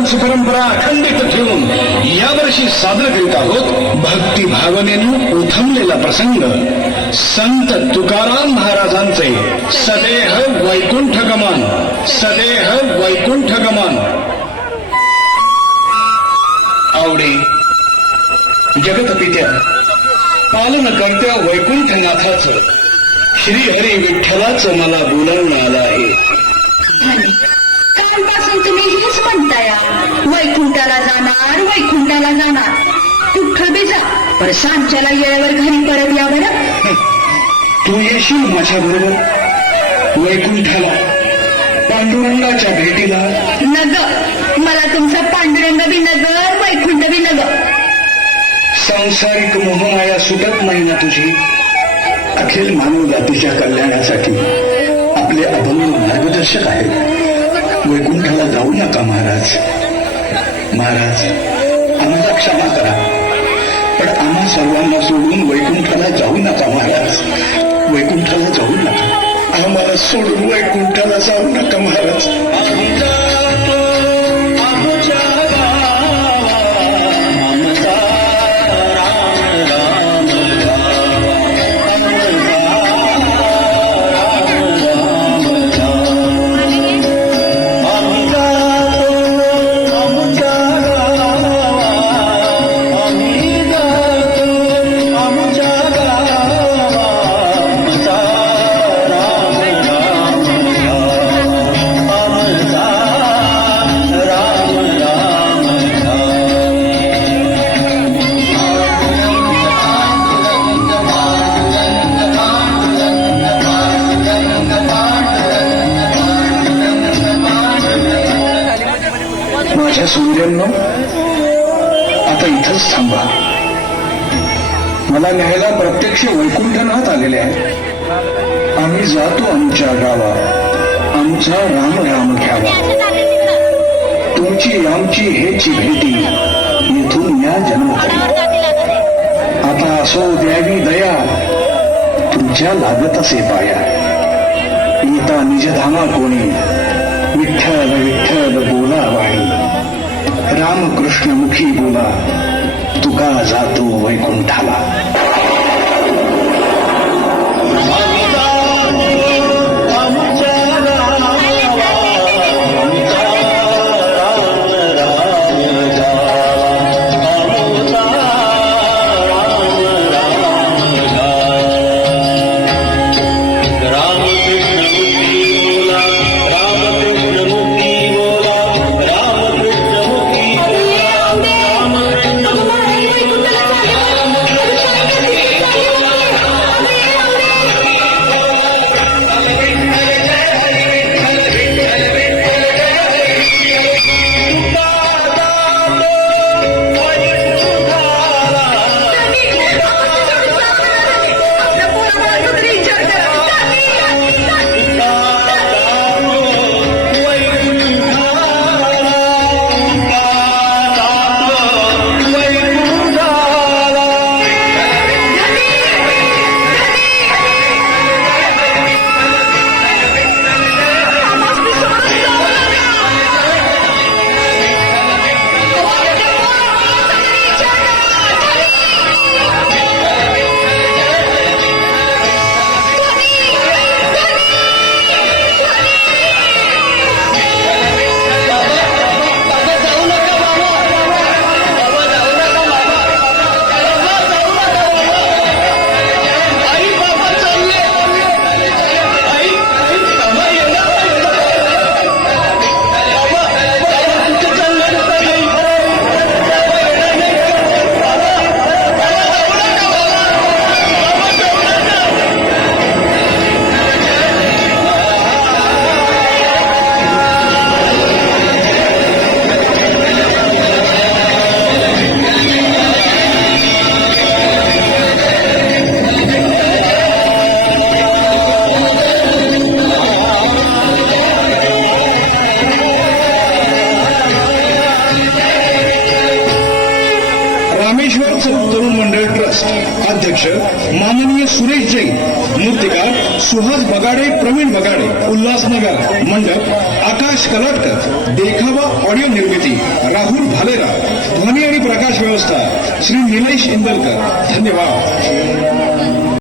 वंश परंपरा अखंडित ठेवून यावर्षी सादर करीत आहोत भक्ती भावनेनं उथमलेला प्रसंग. संत तुकाराम महाराजांचे सदेह वैकुंठ गमन सदेह वैकुंठ गमन. आवडे जगतपित्या पालन करत्या वैकुंठनाथाचं श्री हरी विठ्ठलाचं मला बोलावणं आलं आहे. वैकुंठाला जाणार वैकुंठाला जाणार. कुठं बी जा. पर सांच्याला येळेवर घरी परत या बरं. तू येशील माझ्या बरोबर वैकुंठाला पांडुरंगाच्या भेटीला? नग. मला तुमचा पांडुरंग बी नग वैकुंठ बी नग. सांसारिक मोहमाया सुटत नाही ना तुझी? अखिल मानव जातीच्या कल्याणासाठी आपले अभंग मार्गदर्शक आहेत. वैकुंठाला जाऊ नका महाराज. महाराज आम्हाला क्षमा करा. पण आम्हा सर्वांना सोडून वैकुंठाला जाऊ नका महाराज. वैकुंठाला जाऊ नका. आम्हाला सोडून वैकुंठाला जाऊ नका महाराज. माझ्या सूर्यांनो आता इथंच थांबा. मला न्यायला प्रत्यक्ष वैकुंठनाथ आलेले आहे आम्ही जातो आमच्या गावा आमचा राम राम घ्यावा. तुमची आमची हेची भेटी. इथून या जन्म आता असो द्यावी दया. तुमच्या लागत असे पाया. येता निजधामा कोणी. विठ्ठल विठ्ठल रामकृष्ण मुखी बोला तुका जातो वैकुंठाला. रामेश्वर चौक तरुण मंडळ ट्रस्ट अध्यक्ष माननीय सुरेश जैन मूर्तिकार सुहास बगाडे प्रवीण बगाडे उल्हासनगर मंडप आकाश कलाटकर देखावा ऑडिओ निर्मिती राहुल भालेरा ध्वनी आणि प्रकाश व्यवस्था श्री निलेश इंदलकर. धन्यवाद.